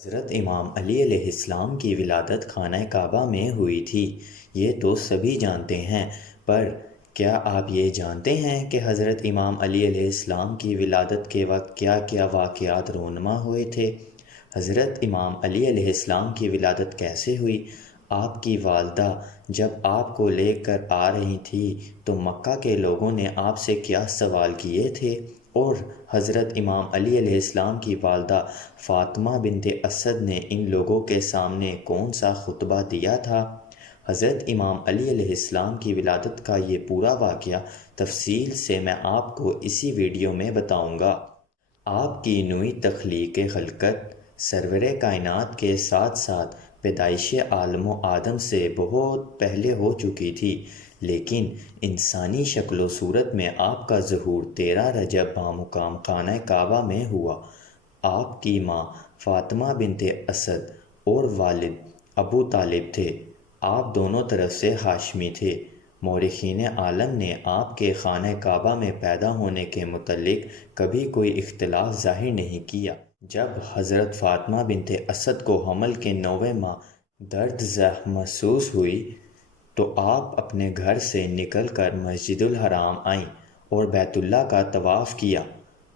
حضرت امام علی علیہ السلام کی ولادت خانہ کعبہ میں ہوئی تھی، یہ تو سبھی جانتے ہیں، پر کیا آپ یہ جانتے ہیں کہ حضرت امام علی علیہ السلام کی ولادت کے وقت کیا کیا واقعات رونما ہوئے تھے؟ حضرت امام علی علیہ السلام کی ولادت کیسے ہوئی؟ آپ کی والدہ جب آپ کو لے کر آ رہی تھی تو مکہ کے لوگوں نے آپ سے کیا سوال کیے تھے؟ اور حضرت امام علی علیہ السلام کی والدہ فاطمہ بنت اسد نے ان لوگوں کے سامنے کون سا خطبہ دیا تھا؟ حضرت امام علی علیہ السلام کی ولادت کا یہ پورا واقعہ تفصیل سے میں آپ کو اسی ویڈیو میں بتاؤں گا۔ آپ کی نوعی تخلیق خلقت سرور کائنات کے ساتھ ساتھ پیدائش عالم و آدم سے بہت پہلے ہو چکی تھی، لیکن انسانی شکل و صورت میں آپ کا ظہور 13 رجب بامقام خانہ کعبہ میں ہوا۔ آپ کی ماں فاطمہ بنت اسد اور والد ابو طالب تھے۔ آپ دونوں طرف سے ہاشمی تھے۔ مورخین عالم نے آپ کے خانہ کعبہ میں پیدا ہونے کے متعلق کبھی کوئی اختلاف ظاہر نہیں کیا۔ جب حضرت فاطمہ بنت اسد کو حمل کے 9ویں ماہ درد زہ محسوس ہوئی تو آپ اپنے گھر سے نکل کر مسجد الحرام آئیں اور بیت اللہ کا طواف کیا۔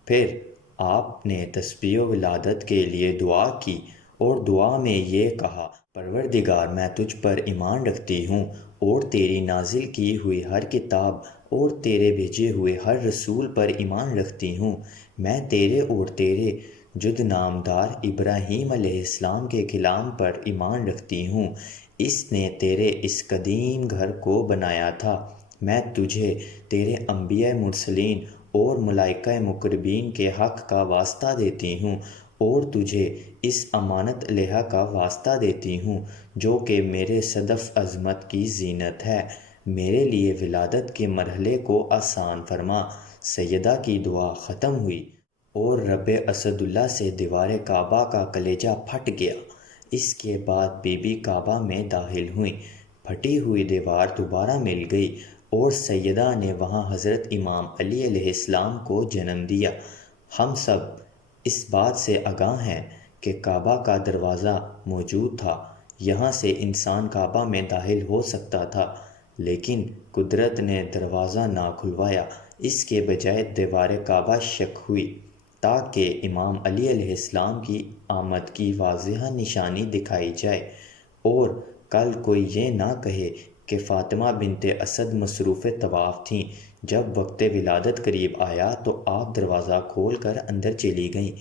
پھر آپ نے تسبیح و ولادت کے لیے دعا کی اور دعا میں یہ کہا، پروردگار میں تجھ پر ایمان رکھتی ہوں اور تیری نازل کی ہوئی ہر کتاب اور تیرے بھیجے ہوئے ہر رسول پر ایمان رکھتی ہوں۔ میں تیرے اور تیرے جد نامدار ابراہیم علیہ السلام کے کلام پر ایمان رکھتی ہوں، اس نے تیرے اس قدیم گھر کو بنایا تھا۔ میں تجھے تیرے انبیاء مرسلین اور ملائکہ مقربین کے حق کا واسطہ دیتی ہوں اور تجھے اس امانت علیہ کا واسطہ دیتی ہوں جو کہ میرے صدف عظمت کی زینت ہے۔ میرے لیے ولادت کے مرحلے کو آسان فرما۔ سیدہ کی دعا ختم ہوئی اور رب اسداللہ سے دیوار کعبہ کا کلیجہ پھٹ گیا۔ اس کے بعد بی بی کعبہ میں داخل ہوئیں۔ پھٹی ہوئی دیوار دوبارہ مل گئی اور سیدہ نے وہاں حضرت امام علی علیہ السلام کو جنم دیا۔ ہم سب اس بات سے آگاہ ہیں کہ کعبہ کا دروازہ موجود تھا، یہاں سے انسان کعبہ میں داخل ہو سکتا تھا، لیکن قدرت نے دروازہ نہ کھلوایا، اس کے بجائے دیوار کعبہ شق ہوئی تاکہ امام علی علیہ السلام کی آمد کی واضح نشانی دکھائی جائے اور کل کوئی یہ نہ کہے کہ فاطمہ بنت اسد مصروف طواف تھیں۔ جب وقت ولادت قریب آیا تو آپ دروازہ کھول کر اندر چلی گئیں۔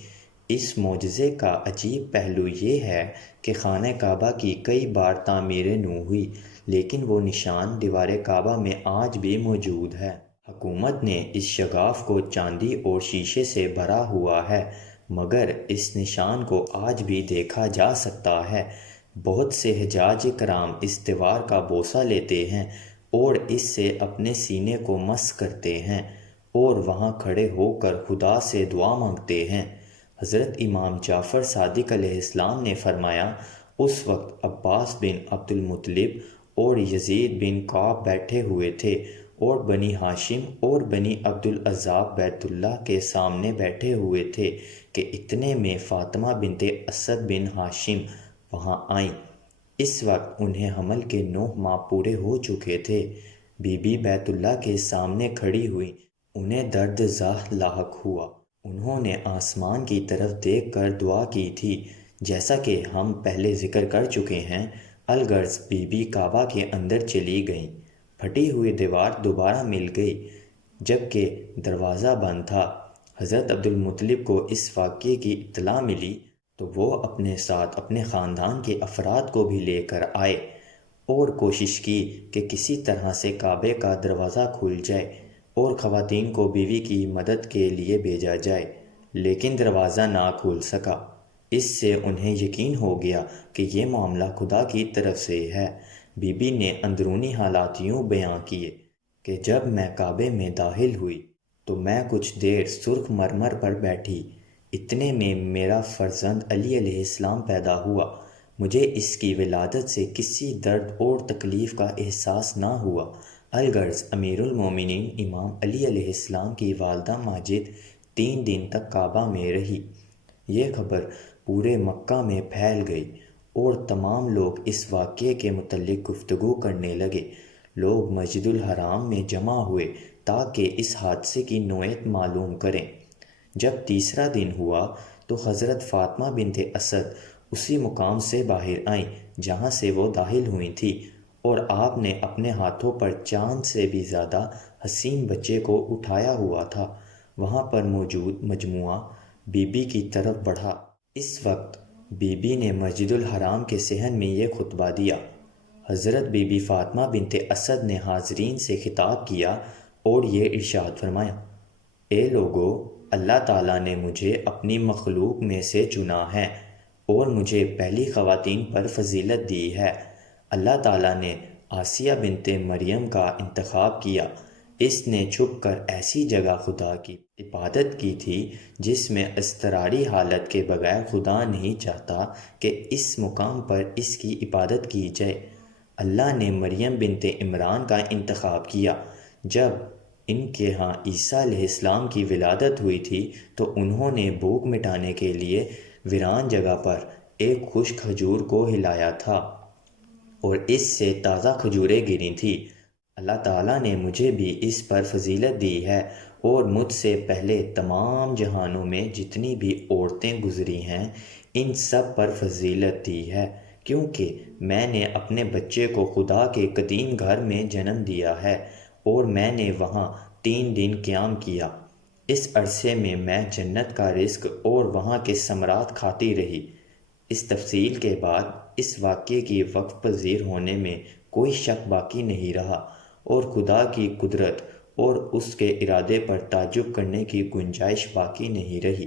اس معجزے کا عجیب پہلو یہ ہے کہ خانہ کعبہ کی کئی بار تعمیر نو ہوئی، لیکن وہ نشان دیوار کعبہ میں آج بھی موجود ہے۔ حکومت نے اس شگاف کو چاندی اور شیشے سے بھرا ہوا ہے، مگر اس نشان کو آج بھی دیکھا جا سکتا ہے۔ بہت سے حجاج کرام اس دیوار کا بوسہ لیتے ہیں اور اس سے اپنے سینے کو مس کرتے ہیں اور وہاں کھڑے ہو کر خدا سے دعا مانگتے ہیں۔ حضرت امام جعفر صادق علیہ السلام نے فرمایا، اس وقت عباس بن عبد المطلب اور یزید بن کعب بیٹھے ہوئے تھے اور بنی ہاشم اور بنی عبد الاضاب بیت اللہ کے سامنے بیٹھے ہوئے تھے کہ اتنے میں فاطمہ بنت اسد بن ہاشم وہاں آئیں۔ اس وقت انہیں حمل کے 9 ماہ پورے ہو چکے تھے۔ بی بی بیت اللہ کے سامنے کھڑی ہوئی، انہیں درد زہ لاحق ہوا۔ انہوں نے آسمان کی طرف دیکھ کر دعا کی تھی، جیسا کہ ہم پہلے ذکر کر چکے ہیں۔ الغرض بی بی کعبہ کے اندر چلی گئیں۔ پھٹی ہوئی دیوار دوبارہ مل گئی جبکہ دروازہ بند تھا۔ حضرت عبد المطلب کو اس واقعے کی اطلاع ملی تو وہ اپنے ساتھ اپنے خاندان کے افراد کو بھی لے کر آئے اور کوشش کی کہ کسی طرح سے کعبے کا دروازہ کھل جائے اور خواتین کو بیوی کی مدد کے لیے بھیجا جائے، لیکن دروازہ نہ کھل سکا۔ اس سے انہیں یقین ہو گیا کہ یہ معاملہ خدا کی طرف سے ہے۔ بی بی نے اندرونی حالات یوں بیان کیے کہ جب میں کعبے میں داخل ہوئی تو میں کچھ دیر سرخ مرمر پر بیٹھی، اتنے میں میرا فرزند علی علیہ السلام پیدا ہوا۔ مجھے اس کی ولادت سے کسی درد اور تکلیف کا احساس نہ ہوا۔ الغرض امیر المومنین امام علی علیہ السلام کی والدہ ماجد 3 دن تک کعبہ میں رہی۔ یہ خبر پورے مکہ میں پھیل گئی اور تمام لوگ اس واقعے کے متعلق گفتگو کرنے لگے۔ لوگ مسجد الحرام میں جمع ہوئے تاکہ اس حادثے کی نوعیت معلوم کریں۔ جب تیسرا دن ہوا تو حضرت فاطمہ بنت اسد اسی مقام سے باہر آئیں جہاں سے وہ داخل ہوئی تھیں، اور آپ نے اپنے ہاتھوں پر چاند سے بھی زیادہ حسین بچے کو اٹھایا ہوا تھا۔ وہاں پر موجود مجموعہ بی بی کی طرف بڑھا۔ اس وقت بی بی نے مسجد الحرام کے صحن میں یہ خطبہ دیا۔ حضرت بی بی فاطمہ بنت اسد نے حاضرین سے خطاب کیا اور یہ ارشاد فرمایا: اے لوگو، اللہ تعالیٰ نے مجھے اپنی مخلوق میں سے چنا ہے اور مجھے پہلی خواتین پر فضیلت دی ہے۔ اللہ تعالیٰ نے آسیہ بنت مریم کا انتخاب کیا۔ اس نے چھپ کر ایسی جگہ خدا کی عبادت کی تھی جس میں اضطراری حالت کے بغیر خدا نہیں چاہتا کہ اس مقام پر اس کی عبادت کی جائے۔ اللہ نے مریم بنت عمران کا انتخاب کیا۔ جب ان کے ہاں عیسیٰ علیہ السلام کی ولادت ہوئی تھی تو انہوں نے بھوک مٹانے کے لیے ویران جگہ پر ایک خشک کھجور کو ہلایا تھا اور اس سے تازہ کھجوریں گری تھیں۔ اللہ تعالیٰ نے مجھے بھی اس پر فضیلت دی ہے اور مجھ سے پہلے تمام جہانوں میں جتنی بھی عورتیں گزری ہیں ان سب پر فضیلت دی ہے، کیونکہ میں نے اپنے بچے کو خدا کے قدیم گھر میں جنم دیا ہے اور میں نے وہاں 3 دن قیام کیا۔ اس عرصے میں میں جنت کا رزق اور وہاں کے ثمرات کھاتی رہی۔ اس تفصیل کے بعد اس واقعے کی وقت پذیر ہونے میں کوئی شک باقی نہیں رہا اور خدا کی قدرت اور اس کے ارادے پر تعجب کرنے کی گنجائش باقی نہیں رہی۔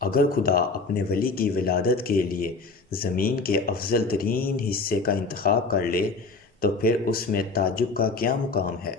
اگر خدا اپنے ولی کی ولادت کے لیے زمین کے افضل ترین حصے کا انتخاب کر لے تو پھر اس میں تعجب کا کیا مقام ہے؟